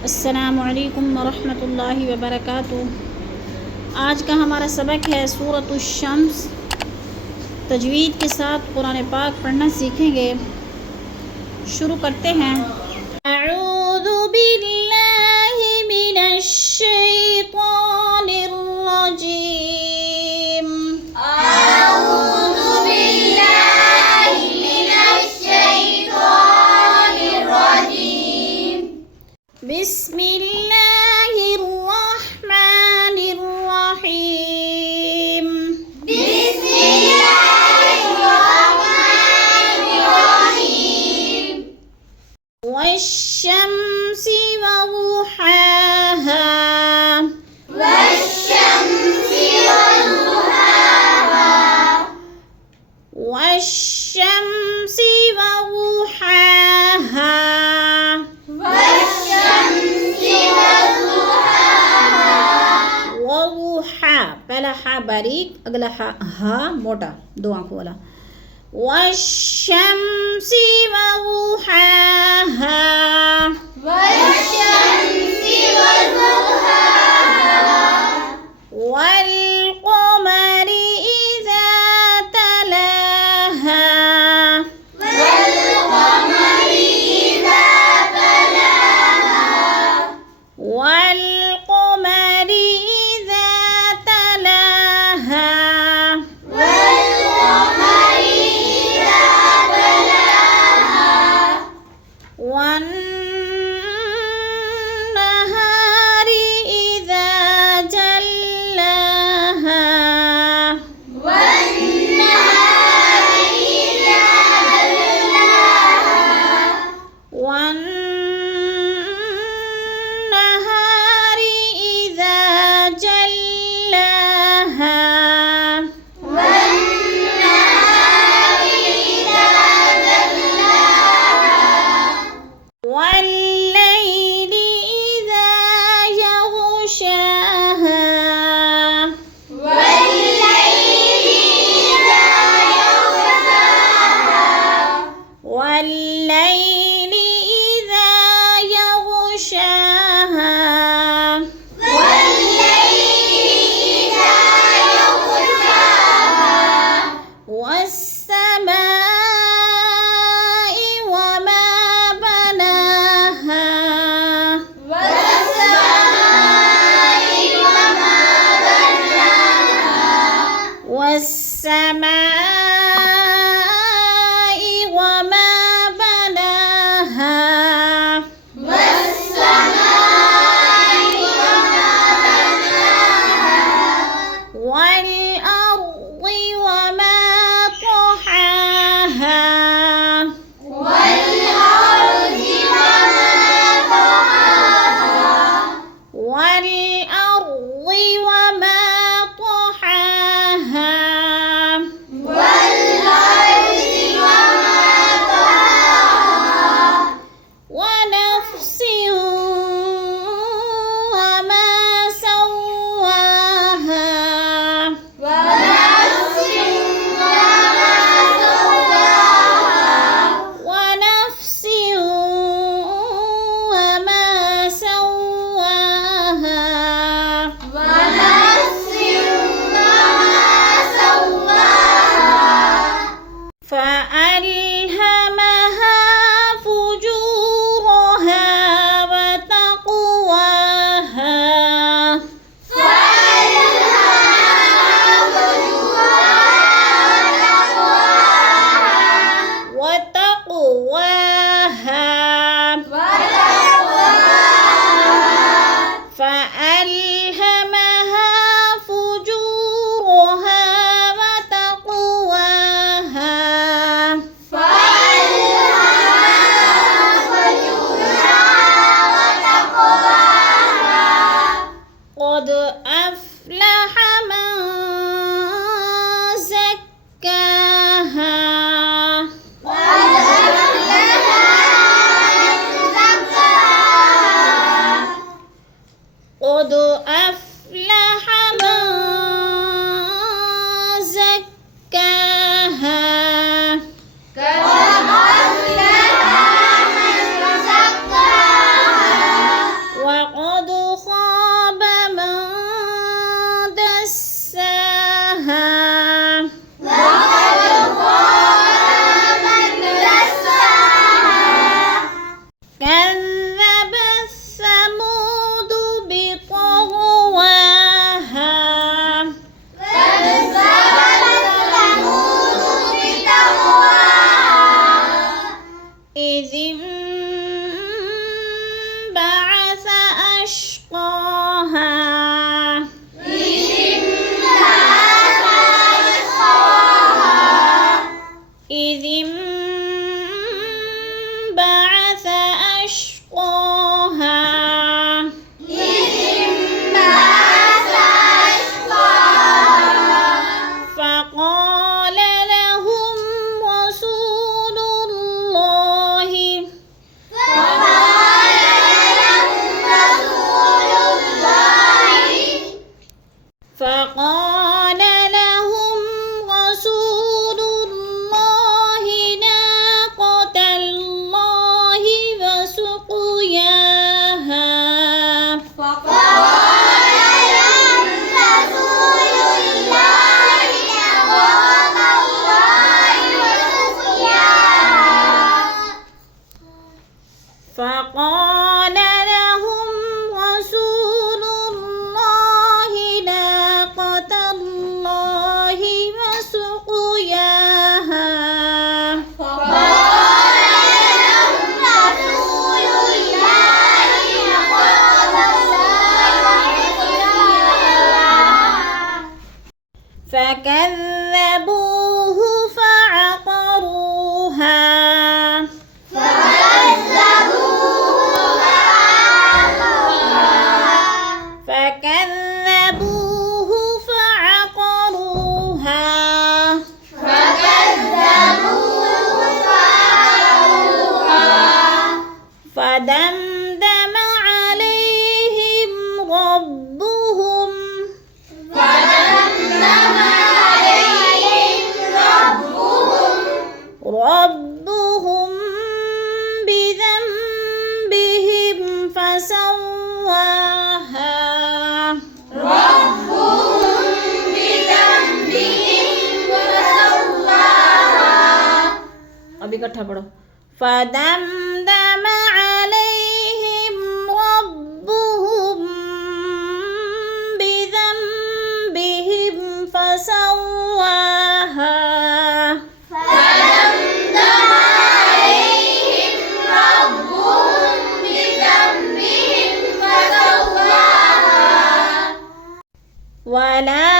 अस्सलामु अलैकुम वरहमतुल्लाहि वबरकातुहू। आज का हमारा सबक है सूरतुश शम्स। तजवीद के साथ कुरान पाक पढ़ना सीखेंगे। शुरू करते हैं। अऊज़ु बिल्लाहि मिनश शैतानिर रजीम। अऊज़ु बिल्लाहि मिनश शैतानिर रजीम। बिस्मिल्लाहिर रहमानिर रहीम। बिस्मिल्लाहिर रहमानिर रहीम। वश्शम्सि वदुहाहा। वश्शम्सि वदुहाहा। वश्शम्सि वदुहाहा। वश्शम्सि वदुहाहा। वदुहा पहला हा बारीक, अगला हा मोटा, दो आंखों वाला। वश्शम्सि वदुहाहा। वश्शम्सि वदुहाहा। वल्क़मरि इज़ा तलाहा। वल्क़मरि इज़ा तलाहा। वल्क़मरि इज़ा तलाहा। वल्क़मरि इज़ा तलाहा। वन्नजुमु إذ انبعث أشقاها فقال لهم رسول الله ناقة الله وسقياها فقال لهم رسول الله ناقة الله وسقياها فكذبوه فعقروها فكذبوه فعقروها فدمدم عليهم ربهم بذنبهم فسواها अभी इकट्ठा पढ़ो फदमदम अलैहिम रब्बुहुम बिज़ंबिहिम फसव्वाहा ولا